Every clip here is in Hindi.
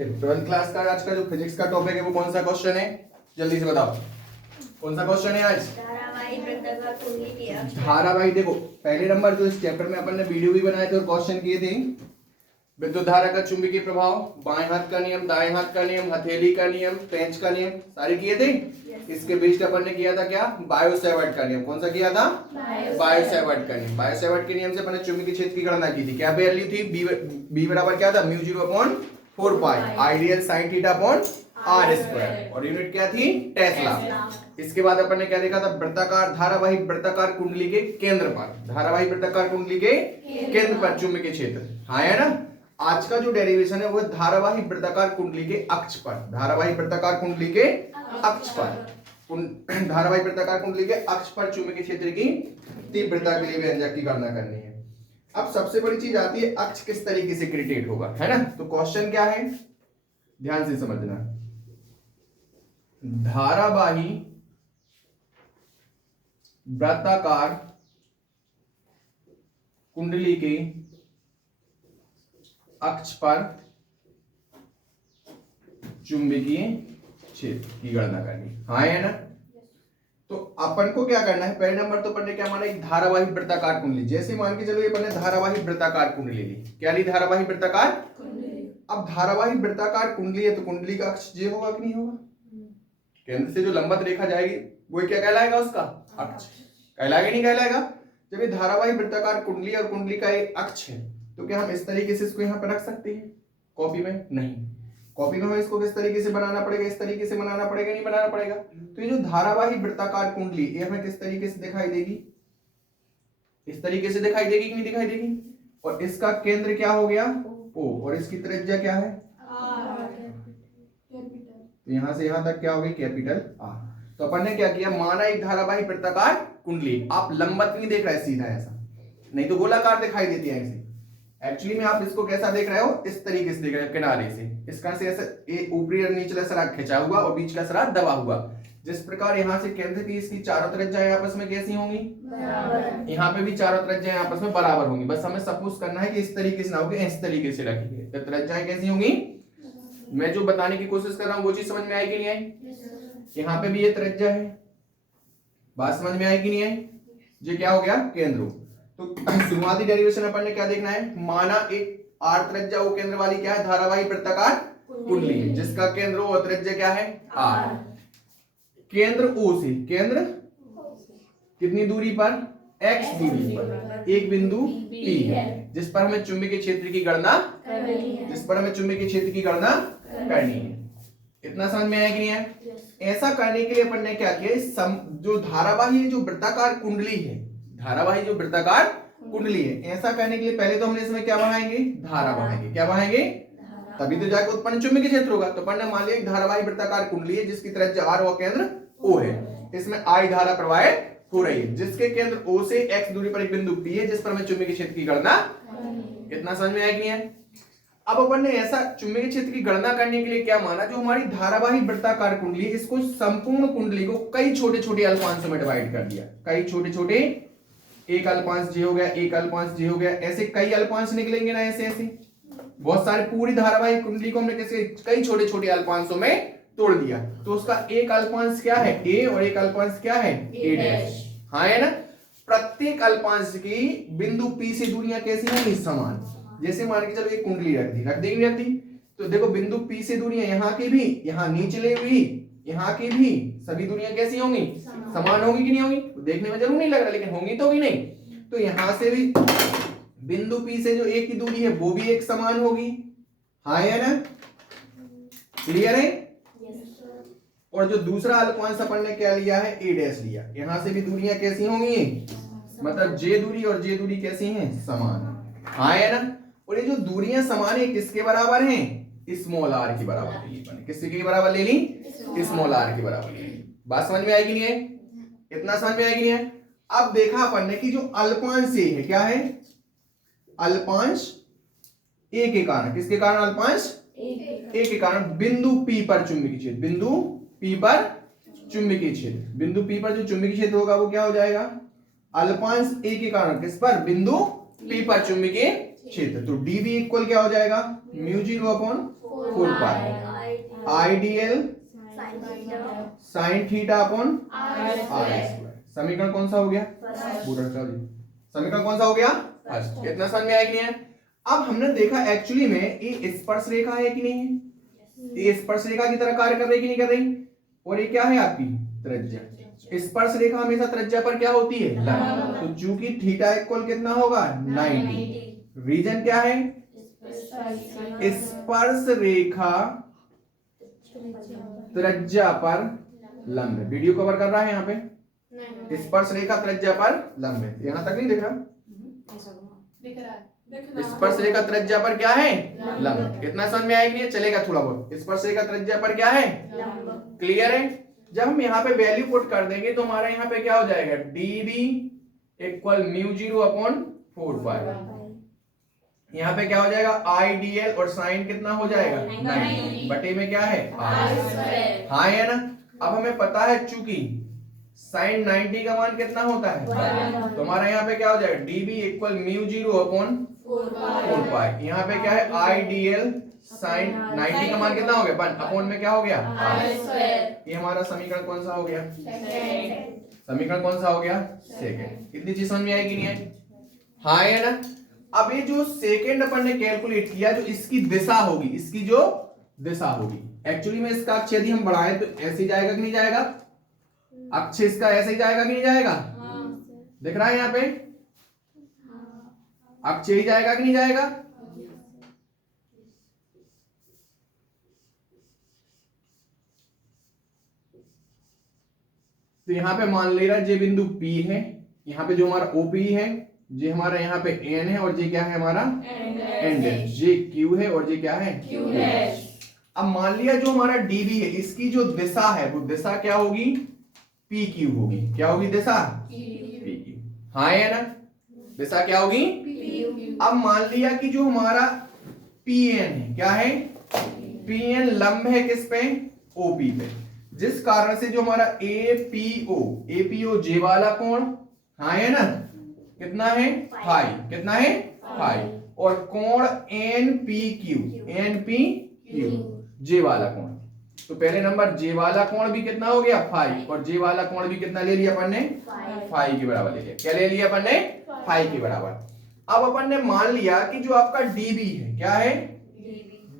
ट्वेल्थ क्लास का आज का जो फिजिक्स का टॉपिक है वो कौन सा क्वेश्चन है, जल्दी से बताओ कौन सा क्वेश्चन है आज। धारावाही वृत्ताकार कुंडली की अक्ष पर। धारावाही, देखो पहले नंबर जो इस चैप्टर में अपन ने वीडियो भी बनाए थे और क्वेश्चन किए थे, विद्युत धारा का चुंबकीय प्रभाव, बाएं हाथ का नियम, दाएं हाथ का नियम, हथेली का नियम, पेंच का नियम, सारे किए थे। इसके बीच अपन ने किया था क्या, बायो-सैवर्ट का नियम। कौन सा किया था, बायो-सैवर्ट का नियम। बायो-सैवर्ट के नियम से अपन ने चुंबकीय क्षेत्र की गणना की थी। क्या वैल्यू थी, बी बराबर क्या था, mu 0/4 pi I dl sine theta upon R square, और यूनिट क्या थी, टेस्ला। इसके बाद अपन ने क्या देखा था, वृत्ताकार धारावाही वृत्ताकार कुंडली के केंद्र पर, धारावाही वृत्ताकार कुंडली के केंद्र पर चुंबकीय क्षेत्र। हाँ है ना। आज का जो डेरिवेशन है वो धारावाही वृत्ताकार कुंडली के अक्ष पर, धारावाही वृत्ताकार कुंडली के अक्ष पर, धारावाही वृत्ताकार कुंडली के अक्ष पर चुंबकीय क्षेत्र की तीव्रता के लिए व्यंजक की गणना करनी है। अब सबसे बड़ी चीज आती है, अक्ष किस तरीके से क्रिएट होगा, है ना। तो क्वेश्चन क्या है, ध्यान से समझना। धारावाही वृत्ताकार कुंडली के अक्ष पर चुंबकीय क्षेत्र की गणना करनी, हाँ है ना। तो अपन को क्या करना है, पहले नंबर तो अपन ने क्या माना, एक धारावाही वृत्ताकार कुंडली। जैसे मान के चलो ये अपन ने धारावाही वृत्ताकार कुंडली ली, क्या ली, धारावाही वृत्ताकार कुंडली। अब धारावाही वृत्ताकार कुंडली है तो कुंडली का अक्ष जे होगा कि नहीं होगा, केंद्र से जो लंबवत रेखा जाएगी वो क्या कहलाएगा, उसका अक्ष कहलाएगा, नहीं कहलाएगा। जब ये धारावाही वृत्ताकार कुंडली और कुंडली का एक अक्ष है तो क्या हम इस तरीके से इसको यहाँ पर रख सकते हैं कॉपी में, नहीं। कॉपी में हमें इसको किस तरीके से बनाना पड़ेगा, इस तरीके से बनाना पड़ेगा, नहीं बनाना पड़ेगा। तो ये जो धारावाही वृत्ताकार कुंडली ये हमें किस तरीके से दिखाई देगी, इस तरीके से दिखाई देगी कि नहीं दिखाई देगी। और इसका केंद्र क्या हो गया, ओ, और इसकी त्रिज्या क्या है, तो यहां से यहां तक क्या होगी, कैपिटल आर। तो अपन ने क्या किया, माना एक धारावाही वृत्ताकार कुंडली। आप लंबवत नहीं देख रहे सीधा ऐसा, नहीं तो गोलाकार दिखाई देती है ऐसे। एक्चुअली में आप इसको कैसा देख रहे हो, इस तरीके से देख रहे हो, किनारे से इसका से ऐसे ऊपरी और निचला सरा खिंचा हुआ और बीच का सरा दबा हुआ। जिस प्रकार यहाँ से केंद्र की इसकी चारों त्रिज्याएं आपस में कैसी होंगी, यहाँ पे भी चारों त्रिज्याएं आपस में बराबर होंगी। बस हमें सपोज करना है कि इस तरीके से ना होगी, इस तरीके से रखी है तो त्रिज्याएं कैसी होंगी। मैं जो बताने की कोशिश कर रहा हूँ वो चीज समझ में आएगी नहीं आई। यहाँ पे भी ये त्रिज्या है, बात समझ में आएगी नहीं आई। ये क्या हो गया, केंद्र। तो शुरुआती डेरिवेशन अपन ने क्या देखना है, माना एक आर त्रिज्या वो केंद्र वाली क्या है, धारावाही वृत्ताकार कुंडली है जिसका केंद्र और त्रिज्या क्या है, आर। केंद्र ओ से, केंद्र कितनी दूरी पर, x दूरी पर एक बिंदु P है जिस पर हमें चुंबकीय क्षेत्र की गणना करनी है। इतना समझ में आया कि नहीं है। ऐसा करने के लिए अपन ने क्या किया, जो धारावाही जो वृत्ताकार कुंडली है, धारावाही जो वृत्ताकार कुंडली है, ऐसा करने के लिए पहले तो हमने इसमें क्या बढ़ाएंगे, धारा बढ़ाएंगे। क्या बढ़ाएंगे, तभी तो जाकर उत्पन्न चुंबकीय क्षेत्र होगा। तो अपन ने मान लिया एक धारावाही वृत्ताकार कुंडली है जिसकी त्रिज्या r और केंद्र O है। इसमें I धारा प्रवाहित हो रही है जिसके केंद्र O से x दूरी पर एक बिंदु P है जिस पर हमें चुंबकीय क्षेत्र की गणना। इतना समझ में आया कि नहीं है। अब अपन ने ऐसा चुंबकीय क्षेत्र की गणना करने के लिए क्या माना, जो हमारी धारावाही वृत्ताकार कुंडली है इसको संपूर्ण कुंडली को कई छोटे छोटे अल्पांशों में डिवाइड कर दिया। कई छोटे छोटे, एक अल्पांश जे हो गया, एक अल्पांश जे हो गया, ऐसे कई अल्पांश निकलेंगे ना, ऐसे ऐसे बहुत सारे। पूरी धारावाही कुंडली को हमने कैसे कई छोटे छोटे अल्पांशों में तोड़ दिया। तो उसका एक अल्पांश क्या है, a, और एक अल्पांश क्या है, a'। हाँ है ना। प्रत्येक अल्पांश की बिंदु P से दूरियां कैसी होंगी, समान। जैसे मान के चलो एक कुंडली रख दी, तो देखो बिंदु P से दूरियां यहाँ की भी, यहाँ नीचले भी, यहाँ की भी, सभी दूरियां कैसी होंगी, समान होंगी कि नहीं होंगी। देखने में जरूर नहीं लग रहा लेकिन होंगी तो भी नहीं। तो यहाँ से भी बिंदु P से जो a की दूरी है वो भी एक समान होगी, हाँ है ना, क्लियर है। और जो दूसरा अल्पांश अपन ने क्या लिया है, a' लिया, यहां से भी दूरियां कैसी होंगी, मतलब j दूरी और j दूरी कैसी हैं, समान, हाँ है ना। और ये जो दूरियां समान है किसके बराबर हैं, स्मॉल r के बराबर ले ली। किसके बराबर ले ली, स्मॉल r के बराबर ले ली। बात समझ में आएगी नहीं है, इतना समझ में आएगी नहीं है। अब देखा अपन ने कि जो अल्पांश a है क्या है, अल्पांश a के कारण, किसके कारण, अल्पांश a के कारण बिंदु P पर चुंबकीय क्षेत्र, बिंदु P पर चुंबकीय क्षेत्र, बिंदु P पर जो चुंबकीय क्षेत्र होगा वो क्या हो जाएगा, अल्पांश a के कारण किस पर, बिंदु P पर चुंबकीय क्षेत्र। तो डीबी इक्वल क्या हो जाएगा, म्यू 0/4 पाई IDL sign theta upon r²। समीकरण कौन सा हो गया, समीकरण कौन सा हो गया, फर्स्ट। कितना समझ में आया कि नहीं है? अब हमने देखा एक्चुअली में ये स्पर्श रेखा है कि नहीं है, ये स्पर्श रेखा की तरह कार्य कर रही कि नहीं कर रही, और ये क्या है आपकी त्रिज्या। स्पर्श रेखा हमेशा त्रिज्या पर क्या होती है, लंब। तो चूंकि थीटा इक्वल कितना होगा 90, रीजन क्या है, स्पर्श रेखा त्रिज्या पर लंब है। वीडियो कवर कर रहा है यहाँ पे, स्पर्श रेखा त्रिज्या पर लंब है, यहाँ तक नहीं दिख रहा, स्पर्श रेखा त्रिज्या पर क्या है, लंब। इतना समझ में आएगा नहीं, चलेगा थोड़ा बहुत। स्पर्श रेखा त्रिज्या पर क्या है, क्लियर है। जब हम यहाँ पे वैल्यू पुट कर देंगे तो हमारा यहाँ पे क्या हो जाएगा, dB इक्वल म्यू 0/4 पाई। यहाँ पे क्या हो जाएगा, IDL और साइन कितना हो जाएगा 90 बटे में क्या है r²। हाँ है ना। अब हमें पता है चूंकि साइन 90 का मान कितना होता है, तो हमारा यहाँ पे क्या हो जाएगा, dB इक्वल म्यू 0/4 पाई। यहाँ पे क्या है, IDL साइन 90 का मान कितना हो गया 1 अपॉन में क्या हो गया r²। ये हमारा समीकरण कौन सा हो गया, समीकरण कौन सा हो गया, सेकंड। इतनी चीज समझ में आएगी नहीं है, हाँ है ना। अब ये जो सेकंड अपन ने कैलकुलेट किया, जो इसकी दिशा होगी, इसकी जो दिशा होगी, एक्चुअली में इसका अक्ष यदि हम बढ़ाएं तो ऐसे ही जाएगा कि नहीं जाएगा, अक्ष इसका ऐसे ही जाएगा कि नहीं जाएगा, दिख रहा है यहाँ पे, अक्ष ही जाएगा कि नहीं जाएगा। तो यहाँ पे मान ले रहा है जे बिंदु P है, यहाँ पे जो हमारा OP है, जे हमारा यहाँ पे N है, और जे क्या है हमारा N डैश, जे Q है और जे क्या है Q डैश। अब मान लिया जो हमारा DB है, इसकी जो दिशा है वो दिशा क्या होगी, PQ होगी। क्या होगी दिशा, PQ, हाँ है ना, दिशा क्या होगी PQ। अब मान लिया कि जो हमारा PN है, क्या है PN लंब है किस पे, OP पे, जिस कारण से जो हमारा APO जे वाला कोण, हाँ है ना, कितना है फाई, कितना है फाई, और कोण NPQ जे वाला कोण। तो पहले नंबर जे वाला कोण भी कितना हो गया फाई, और जे वाला कोण भी कितना ले लिया अपन ने, फाई के बराबर ले लिया। क्या ले लिया अपन ने, फाई के बराबर। अब अपन ने मान लिया कि जो आपका DB है, क्या है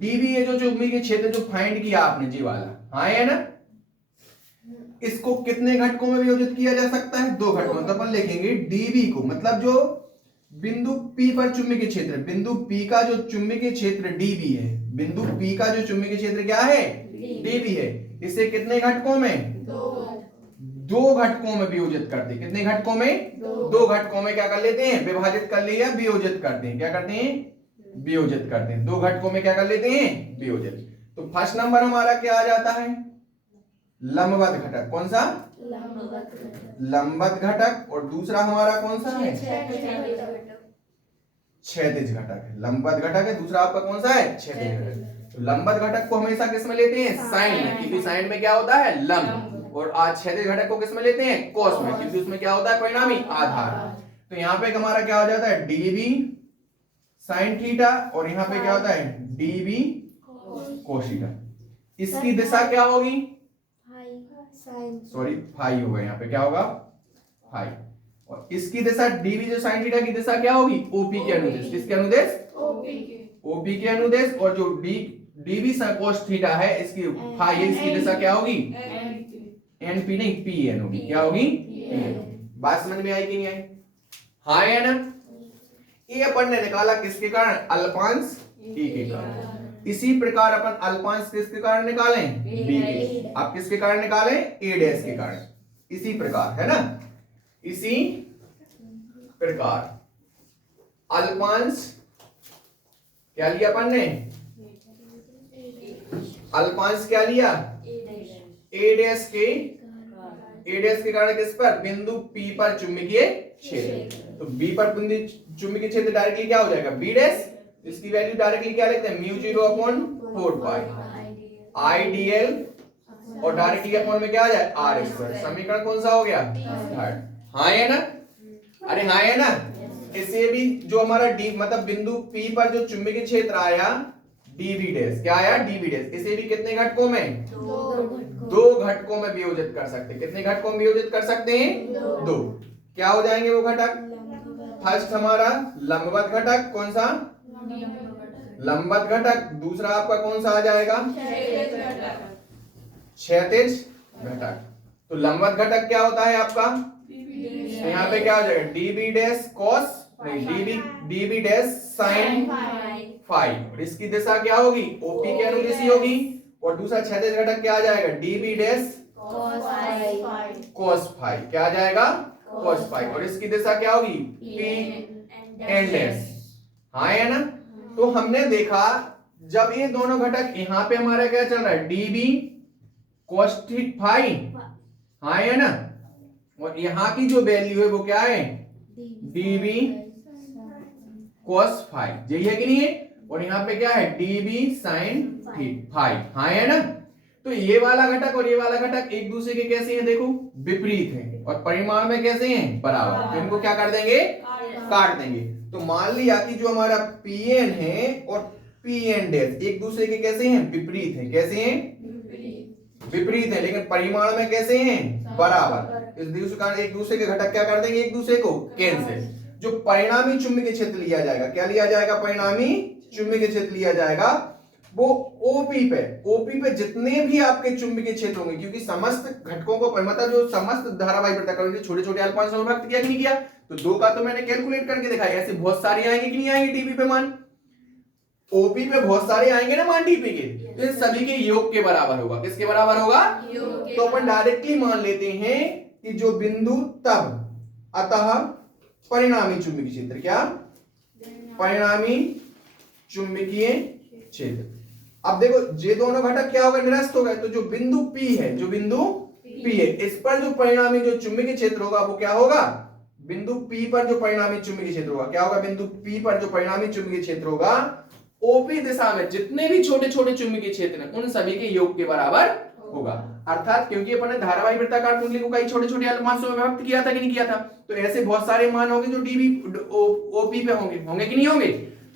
DB है, जो चुंबकीय क्षेत्र जो फाइंड किया आपने जे वाला, हाँ है ना, इसको कितने घटकों में विभाजित किया जा सकता है, 2 घटकों में। तो अपन लिखेंगे DB को, मतलब जो बिंदु P पर चुंबकीय क्षेत्र, बिंदु P का जो चुंबकीय क्षेत्र DB है, बिंदु P का जो चुंबकीय क्षेत्र क्या है DB है, इसे कितने घटकों में, 2 घटकों में विभाजित करते हैं। कितने घटकों में, 2 घटकों में क्या कर लेते हैं, विभाजित कर लिया, विभाजित करते हैं। क्या करते हैं, विभाजित करते हैं। 2 घटकों में क्या कर लेते हैं, विभाजित। तो फर्स्ट नंबर हमारा क्या आ जाता है, लंबवत घटक। कौन सा, लंबवत घटक। और दूसरा हमारा कौन सा है, क्षैतिज घटक है। लंबवत घटक है, दूसरा आपका कौन सा है, क्षैतिज घटक। तो लंबवत घटक को हमेशा किस में लेते हैं, साइन में, क्योंकि साइन में क्या होता है लंब। और आज क्षैतिज घटक को किस में लेते हैं, कोस में, क्योंकि उसमें क्या होता है परिणामी आधार। तो यहाँ पे हमारा क्या हो जाता है DB साइन थीटा, और यहाँ पे क्या होता है DB कोशिका। इसकी दिशा क्या होगी, सॉरी फाई होगा, यहाँ पे क्या होगा फाई। और इसकी दिशा DB जो साइन थीटा की दिशा क्या होगी, OP के अनुदेश। किसके अनुदेश, OP के अनुदेश। और जो DB कोस थीटा है, इसकी फाई है, इसकी दिशा क्या होगी NP नहीं PN होगी। क्या होगी PN। बात समझ में आई कि नहीं आई, हाँ है ना। ये अपन ने निकाला किसके कारण, अल्पांश E के कारण। इसी प्रकार अपन अल्पांश किसके कारण निकालें, B के। आप किसके कारण निकालें, A डैश के कारण। इसी प्रकार है ना, इसी प्रकार अल्पांश क्या लिया अपन ने, अल्पांश क्या लिया A डैश के कारण किस पर, बिंदु P पर चुंबकीय क्षेत्र। तो B पर बिंदु चुंबकीय क्षेत्र डायरेक्टली क्या हो जाएगा B डैश, इसकी वैल्यू डायरेक्टली क्या लेते हैं म्यू 0/4 पाई IDL, और डायरेक्टली अपॉन में क्या आ जाए r²। समीकरण कौन सा हो गया, थर्ड। हाँ है ना, अरे हाँ है ना। इसे भी जो हमारा डी मतलब बिंदु P पर जो चुंबकीय क्षेत्र आया dv डैश, क्या आया dv डैश, इसे भी कितने घटकों में, दो घटकों में वियोजित कर सकते हैं। कितने घटकों में वियोजित कर सकते हैं, दो। क्या हो जाएंगे वो घटक, फर्स्ट हमारा लंबवत घटक, कौन सा, लंबवत घटक। दूसरा आपका कौन सा आ जाएगा, क्षैतिज घटक। तो लंबवत घटक क्या होता है आपका, तो यहाँ पे क्या हो जाएगा dv डैश cos, नहीं dv डैश sin फाई, और इसकी दिशा क्या होगी, OP के अनुदिशी होगी। और दूसरा क्षैतिज घटक क्या आ जाएगा, dv डैश cos फाई, क्या आ जाएगा cos फाई, और इसकी दिशा क्या होगी P n डैश। हाँ है ना। तो हमने देखा जब ये दोनों घटक यहाँ पे हमारा क्या चल रहा है dv cos फाई, हाँ है ना, और यहाँ की जो वैल्यू है वो क्या है dv cos फाई, यही है कि नहीं है। और यहाँ पे क्या है dv sin फाई, हाँ है ना। तो ये वाला घटक और ये वाला घटक एक दूसरे के कैसे हैं, देखो विपरीत हैं, और परिमाण में कैसे हैं, बराबर। तो इनको क्या कर देंगे, काट देंगे। तो मान लिया कि जो हमारा Pn है और Pn डैश एक दूसरे के कैसे हैं, विपरीत हैं। कैसे हैं, विपरीत है, लेकिन परिमाण में कैसे हैं, बराबर। इस दूसरे एक दूसरे के घटक क्या कर देंगे, एक दूसरे को कैंसिल। जो परिणामी चुंबकीय क्षेत्र लिया जाएगा, क्या लिया जाएगा, परिणामी चुंबकीय क्षेत्र लिया जाएगा, वो ओपी पे जितने भी आपके चुंबकीय क्षेत्र होंगे, क्योंकि समस्त घटकों को मतलब जो समस्त धारावाही वृत्ताकार छोटे छोटे अल्पांश में विभक्त किया कि नहीं किया, तो दो का तो मैंने कैलकुलेट करके दिखाया। ऐसे बहुत सारे आएंगे कि नहीं आएंगे डीपी पे मान, ओपी पे बहुत सारे आएंगे ना मान डीपी के, तो इन सभी के योग के बराबर होगा। किसके बराबर होगा, तो अपन डायरेक्टली मान लेते हैं कि जो बिंदु तब, अतः परिणामी चुंबकीय क्षेत्र, क्या परिणामी चुंबकीय क्षेत्र। अब देखो ये दोनों घटक क्या होगा, निरस्त हो गए। तो जो बिंदु P है, जो बिंदु P है, इस पर जो परिणामी जो चुंबकीय क्षेत्र होगा वो क्या होगा, बिंदु P पर जो परिणामी चुंबकीय क्षेत्र होगा, क्या होगा, बिंदु P पर जो परिणामी चुंबकीय क्षेत्र होगा ओपी दिशा में जितने भी छोटे छोटे चुंबकीय क्षेत्र हैं उन सभी के योग के बराबर होगा। अर्थात क्योंकि अपन ने धारावाही वृत्ताकार कुंडली को कई छोटे छोटे अल्पांशों में विभक्त किया था कि नहीं किया था, तो ऐसे बहुत सारे मान होंगे जो डीबी ओपी पे होंगे, होंगे कि नहीं होंगे।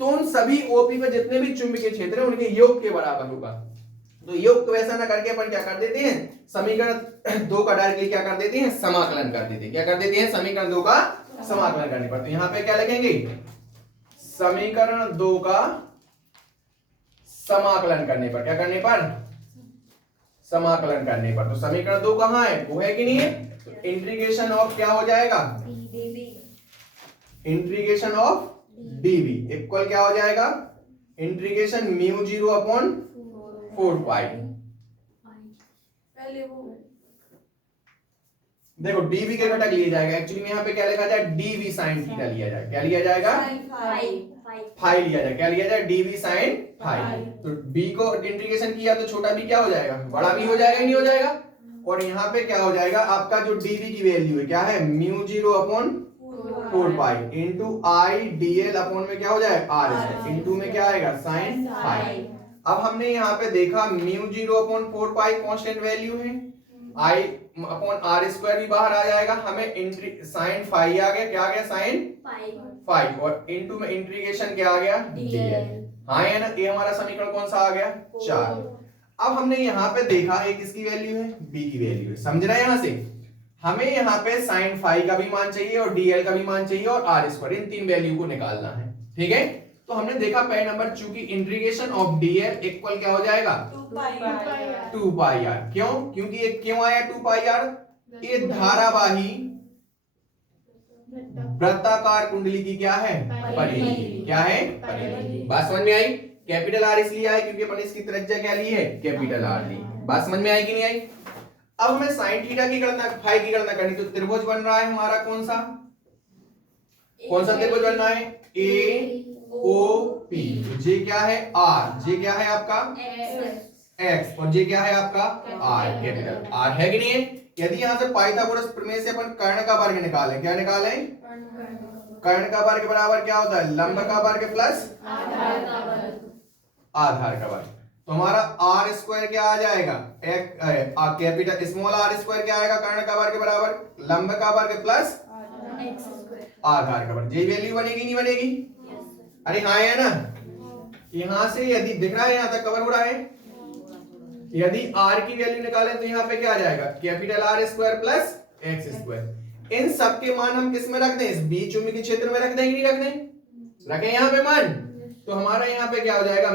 तो उन सभी ओपी पे जितने भी चुंबकीय क्षेत्र हैं उनके योग के बराबर होगा। तो योग को वैसा ना करके अपन क्या कर देते हैं, समीकरण 2 का डायरेक्टली क्या कर देते हैं, समाकलन कर देते हैं। क्या कर देते हैं, समीकरण 2 का समाकलन करने पर। तो यहाँ पे क्या लिखेंगे, समीकरण 2 का समाकलन करने पर, क्या करने पर, समाकलन करने पर। तो समीकरण 2 कहां है, वो है कि नहीं है। तो इंटीग्रेशन ऑफ क्या हो जाएगा, इंटीग्रेशन ऑफ dv इक्वल क्या हो जाएगा, इंटीग्रेशन म्यू 0 अपॉन 4 पाई। देखो dv के घटक लिए जाएगा, एक्चुअली में यहाँ पे क्या लिखा जाए, dv sin थीटा लिया जाए। क्या लिया जाएगा, फाई लिया जाए। क्या लिया जाए, dv sin फाई। तो b को इंटीग्रेशन किया तो छोटा b क्या हो जाएगा, बड़ा b हो जाएगा, नहीं हो जाएगा। और यहाँ पे क्या हो जाएगा, आपका जो dv की वैल्यू है क्या है, म्यू 0 अपॉन 4 पाई इंटू आई dl अपॉन में क्या हो जाएगा r स्क्वायर, इंटू में क्या आएगा sin फाई। अब हमने यहाँ पे देखा म्यू 0 अपॉन 4 पाई कांस्टेंट वैल्यू है, आई अपॉन आर स्क्वायर भी बाहर आ जाएगा, हमें sin फाई आ गया, क्या आ गया sin फाई, और इंटू में इंटीग्रेशन क्या आ गया dl। हाँ है ना, ये हमारा समीकरण कौन सा आ गया, 4। अब हमने यहाँ पे देखा एक इसकी वैल्यू है, b की वैल्यू है, समझ रहे हैं। यहाँ से हमें यहाँ पे sin फाई का भी मान चाहिए और dl का भी मान चाहिए और r स्क्वायर, इन तीन वैल्यू को निकालना है, ठीक है। तो हमने देखा पहले नंबर, चूंकि इंटीग्रेशन ऑफ dl इक्वल क्या हो जाएगा 2 पाई r। क्यों, क्योंकि ये क्यों आया 2 पाई r, ये धारावाही वृत्ताकार कुंडली की क्या है, परिधि, क्या है, परिधि। बात समझ में आई। कैपिटल R इसलिए आई क्योंकि अपन इसकी त्रिज्या क्या ली है, कैपिटल R ली। बात समझ में आई कि नहीं आई। अब हमें sin थीटा की गणना, फाई की गणना करनी, तो त्रिभुज बन रहा है हमारा कौन सा, कौन सा त्रिभुज बन रहा है, AOP। जे क्या है R, जे क्या है आपका X, और जे क्या है आपका R, कैपिटल R है कि नहीं है। यदि यहां से पाइथागोरस प्रमेय से अपन कर्ण का वर्ग निकालें, क्या निकालें, कर्ण का वर्ग बराबर क्या होता है, लंब का वर्ग प्लस आधार का वर्ग। तो हमारा आर स्क्वायर क्या आ जाएगा, कैपिटल स्मॉल आर स्क्वायर क्या आएगा, कर्ण का वर्ग बराबर लंब का वर्ग प्लस आधार का वर्ग। ये वैल्यू बनेगी नहीं बनेगी? अरे हाँ है ना। यहां से यदि दिख रहा है यहां तक कवर हो रहा है, यदि r की वैल्यू निकालें तो यहाँ पे क्या आ जाएगा, capital R square plus x square. इन सब के मान हम किस में रख दें, इस बी चुंबकीय क्षेत्र में रख दें कि नहीं रख दें? रखें यहाँ पे मान। तो हमारा यहाँ पे क्या हो जाएगा,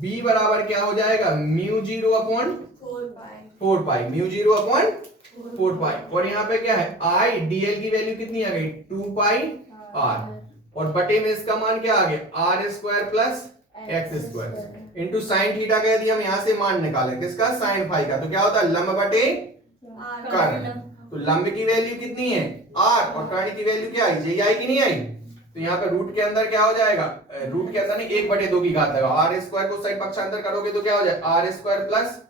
b बराबर क्या हो जाएगा, म्यू 0 अपॉन 4 पाई, म्यू 0 अपॉन 4 पाई। और यहाँ पे क्या है, i dl की वैल्यू कितनी आ गई, 2 पाई r, और बटे में इसका मान क्या आ गया, r square plus x square into sine theta का यदि हम यहाँ से मान निकालें किसका, साइन फाई का, तो क्या होता है लंब बटे कर्ण। तो लंब की वैल्यू कितनी है r और कर्ण की वैल्यू क्या आई, यही आई कि नहीं आई? तो यहाँ पे रूट के अंदर क्या हो जाएगा, रूट के अंदर नहीं 1/2 की घात लगा, r स्क्वायर को साइड पक्षांतर करोगे तो क्या हो जाएगा, r square plus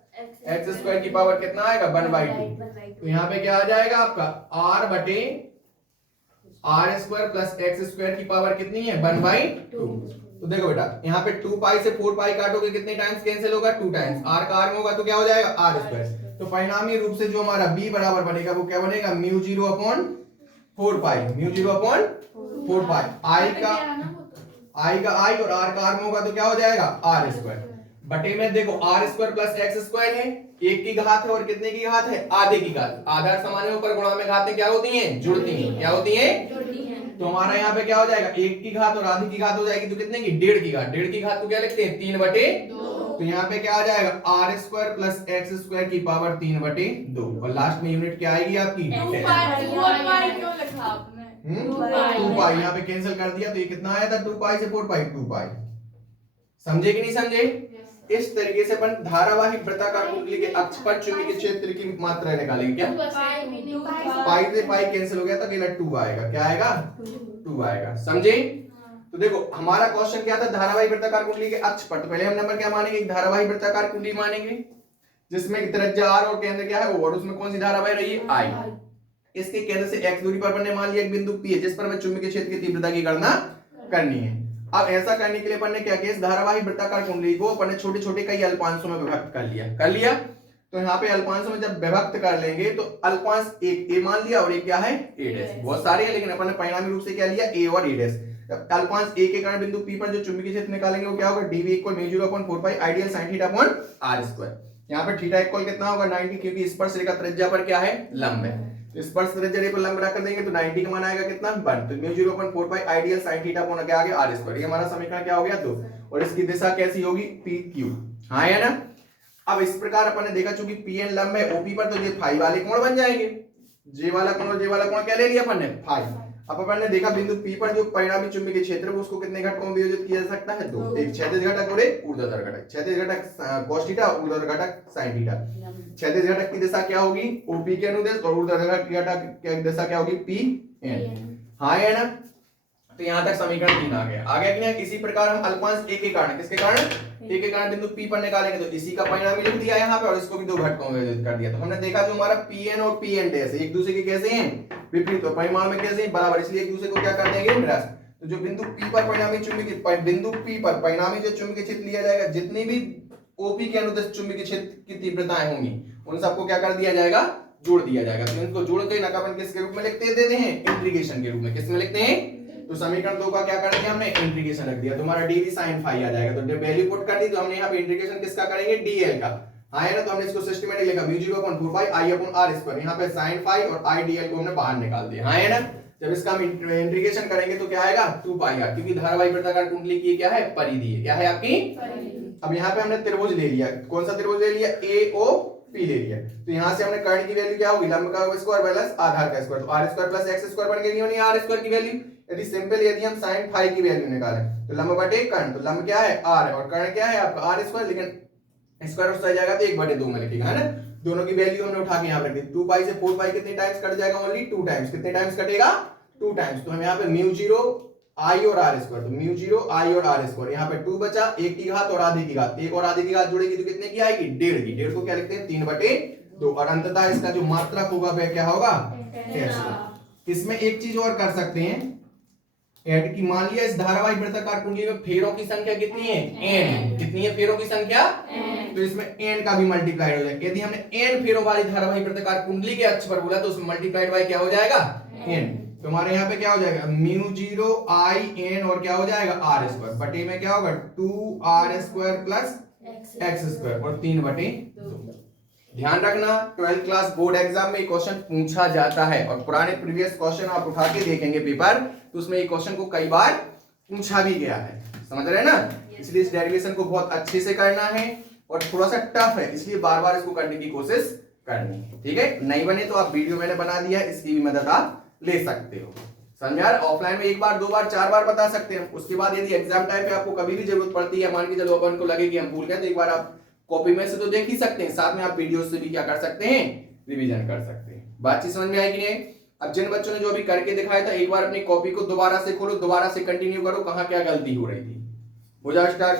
x square की पावर कितना आएगा, 1/2। तो यहाँ पे क्या आ जाएगा आपका r बटे r square plus x square की पावर कितनी है, 1/2। तो देखो बेटा यहाँ पे 2 पाई से 4 पाई काटोगे कितने टाइम्स कैंसिल होगा, 2 टाइम्स, r का r में होगा तो क्या हो जाएगा, r स्क्वायर। तो परिणामी रूप से जो हमारा b बराबर बनेगा वो क्या बनेगा, mu 0 upon 4 pi, mu 0 upon 4 pi, i का i और r का r में होगा तो क्या हो जाएगा, r स्क्वायर। बटे में देखो r square plus x square है, एक की घात है और कितने की घात है, आधे की घात। आधार समान है, ऊपर गुणा में घातें क्या होती हैं, जुड़ती हैं। क्या होती हैं? तो हमारा यहाँ पे क्या हो जाएगा, एक की घात और आधी की घात हो जाएगी तो कितने की, 1.5 की घात। 1.5 की घात को क्या लिखते हैं, 3/2। तो यहाँ पे क्या आ जाएगा, r square plus x square की पावर 3/2, और लास्ट में यूनिट क्या आएगी आपकी, 2 पाई। यहाँ पे कैंसिल कर दिया तो ये कितना आया था, 2 पाई से 4 पाई, 2 पाई। समझे कि नहीं समझे? इस तरीके से अपन धारावाही वृत्ताकार कुंडली के अक्ष पर चुंबकीय क्षेत्र की मात्रा निकालेंगे। क्या पाई से पाई कैंसिल हो गया तो अकेला 2 आएगा, क्या आएगा, 2 आएगा। समझे? तो देखो हमारा क्वेश्चन क्या था, धारावाही वृत्ताकार कुंडली के अक्ष पर। तो पहले हम नंबर क्या मानेंगे, एक धारावाही वृत्ताकार कुंडली मानेंगे जिसमें त्रिज्या r और केंद्र क्या है O, और उसमें कौन सी धारा बह रही है, I। इसके केंद्र से x दूरी पर अपन ने मान लिया एक बिंदु P है जिस पर हमें चुंबकीय क्षेत्र की तीव्रता की गणना करनी है। अब ऐसा करने के लिए अपन ने क्या किया, इस धारावाही वृत्ताकार कुंडली को अपन ने छोटे छोटे कई अल्पांशों में विभक्त कर लिया। तो यहाँ पे अल्पांशों में जब विभक्त कर लेंगे तो अल्पांश एक a मान लिया और एक क्या है, a'। बहुत सारे हैं लेकिन अपन ने परिणामी रूप से क्या लिया, a और a'। जब अल्पांश a के कारण बिंदु P पर जो चुंबकीय क्षेत्र निकालेंगे वो क्या होगा, dv equal mu 0 upon 4 pi I dl sin theta upon r square. यहाँ पे थीटा इक्वल कितना होगा, 90, क्योंकि स्पर्श रेखा त्रिज्या पर क्या है, लंब है। तो स्पर्श त्रिज्या रेखा पर लंब रख देंगे तो 90 का मान आएगा कितना, 1। तो mu 0 upon 4 pi I dl sin theta upon क्या आ गया, r स्क्वायर। ये हमारा समीकरण क्या हो गया, 2। और इसकी दिशा कैसी होगी, pq। हाँ है ना। अब इस प्रकार अपन ने देखा चूंकि pn लंब है OP पर तो ये फाई वाले कोण बन जाएंगे। जे वाला कोण और जे वाला कोण क्या ले लिया अपन ने, फाई। अब अपन ने देखा बिंदु P पर जो परिणामी चुंबकीय क्षेत्र है उसको कितने घटकों में विभाजित किया जा सकता है, 2। एक क्षैतिज घटक और एक ऊर्ध्वाधर घटक। क्षैतिज घटक cos थीटा, ऊर्ध्वाधर घटक sin थीटा। क्षैतिज घटक की दिशा क्या होगी, OP के अनुदेश, और ऊर्ध्वाधर घटक की दिशा क्या होगी, PN। हाँ है ना। तो यहाँ तक समीकरण 3 आ गया कि नहीं। इसी प्रकार हम अल्पांश a के कारण, किसके कारण, a के कारण बिंदु P पर निकालेंगे तो इसी का परिणामी लिख दिया यहाँ पे और इसको भी 2 घटकों में विभाजित कर दिया। तो हमने देखा जो हमारा Pn और Pn डैश एक दूसरे के कैसे हैं, विपरीत, और परिमाण में कैसे हैं, बराबर, इसलिए एक दूसरे को क्या कर देंगे, निरस्त। तो जो बिंदु P पर परिणामी चुंबकीय, बिंदु P पर परिणामी जो चुंबकीय क्षेत्र लिया जाएगा, जितनी भी OP के अनुदेश चुंबकीय क्षेत्र की तीव्रताएं होंगी उन सबको क्या कर दिया जाएगा, जोड़ दिया जाएगा। तो इनको जोड़ के नकाबन किसके रूप में लिखते देते हैं, इंटीग्रेशन के रूप में। किसमें लिखते हैं, तो समीकरण 2 का क्या कर दिया हमने, इंटीग्रेशन रख दिया। तुम्हारा dv sin phi आ जाएगा। तो वैल्यू पुट कर दी तो हमने यहाँ पे इंटीग्रेशन किसका करेंगे, dl का। हाँ है ना। तो हमने इसको सिस्टमैटिक लिखा mu 0 upon 4 pi i upon r square. यहाँ पे sin phi और i dl को हमने बाहर निकाल दिया। हाँ है ना। जब इसका हम इंटीग्रेशन करेंगे तो क्या आएगा, 2 पाई r, क्योंकि धारावाही वृत्ताकार कुंडली की क्या है, परिधि है। क्या है आपकी, परिधि। अब यहाँ पे हमने त्रिभुज ले लिया। कौन सा त्रिभुज ले लिया, AOP ले लिया। तो यहाँ से हमने कर्ण की वैल्यू क्या होगी, लंब का स्क्वायर प्लस आधार का स्क्वायर। तो r square plus x square बन गई होनी r स्क्वायर की वैल्यू। यदि सिंपल यदि हम sin phi की वैल्यू निकालें तो लंब बटे कर्ण, तो लंब क्या है, r है, और कर्ण क्या है आपका r स्क्वायर, लेकिन स्क्वायर उस साइड जाएगा तो 1/2 में लिखेगा, है ना। दोनों की वैल्यू हमने उठा के यहाँ रख दी। 2 पाई से 4 पाई कितने टाइम्स कट जाएगा, ओनली 2 टाइम्स। कितने टाइम्स कटेगा, 2 टाइम्स। तो हम यहाँ पे म्यू 0 i और r स्क्वायर, तो म्यू 0 i और r स्क्वायर, यहाँ पे 2 बचा, एक की घात और आधी की घात, एक और आधी की घात जुड़ेगी तो कितने की आएगी, 1.5 की। 1.5 को क्या लिखते हैं, 3/2। और अंततः इसका जो मात्रक होगा वह क्या होगा, इसमें एक चीज और कर सकते हैं ऐड की। मान लिया इस धारावाही वृत्ताकार कुंडली में फेरों की संख्या कितनी है, n। कितनी है फेरों की संख्या, n। तो इसमें n का भी मल्टीप्लाइड हो जाएगा। यदि हमने n फेरों वाली धारावाही वृत्ताकार कुंडली के अक्ष पर बोला तो उसमें मल्टीप्लाइड बाय क्या हो जाएगा, n। तुम्हारे यहाँ पे क्या हो जाएगा म्यू 0 आई एन और क्या हो जाएगा आर स्क्वायर बटे में क्या होगा 2r square plus x square और 3/2। ध्यान रखना 12th क्लास बोर्ड एग्जाम में क्वेश्चन पूछा जाता है और पुराने प्रीवियस क्वेश्चन आप उठा के देखेंगे पेपर तो उसमें ये क्वेश्चन को कई बार पूछा भी गया है, समझ रहे हैं ना। इसलिए इस डेरिवेशन को बहुत अच्छे से करना है और थोड़ा सा टफ है, इसलिए बार बार इसको करने की कोशिश करनी है, ठीक है। नहीं बने तो आप वीडियो मैंने बना दिया है, इसकी भी मदद आप ले सकते हो। समझा? ऑफलाइन में 1 बार 2 बार 4 बार बता सकते हैं, उसके बाद यदि एग्जाम टाइम पे आपको कभी भी जरूरत पड़ती है, मान के चलो अपन को लगे कि हम भूल गए तो एक बार आप कॉपी में से तो देख ही सकते हैं, साथ में आप वीडियो से भी क्या कर सकते हैं रिवीजन कर सकते हैं। बातचीत समझ में आई कि नहीं? अब जिन बच्चों ने जो अभी करके दिखाया था एक बार अपनी कॉपी को दोबारा से खोलो, दोबारा से कंटिन्यू करो, कहां क्या गलती हो रही थी। हो जाए स्टार्ट।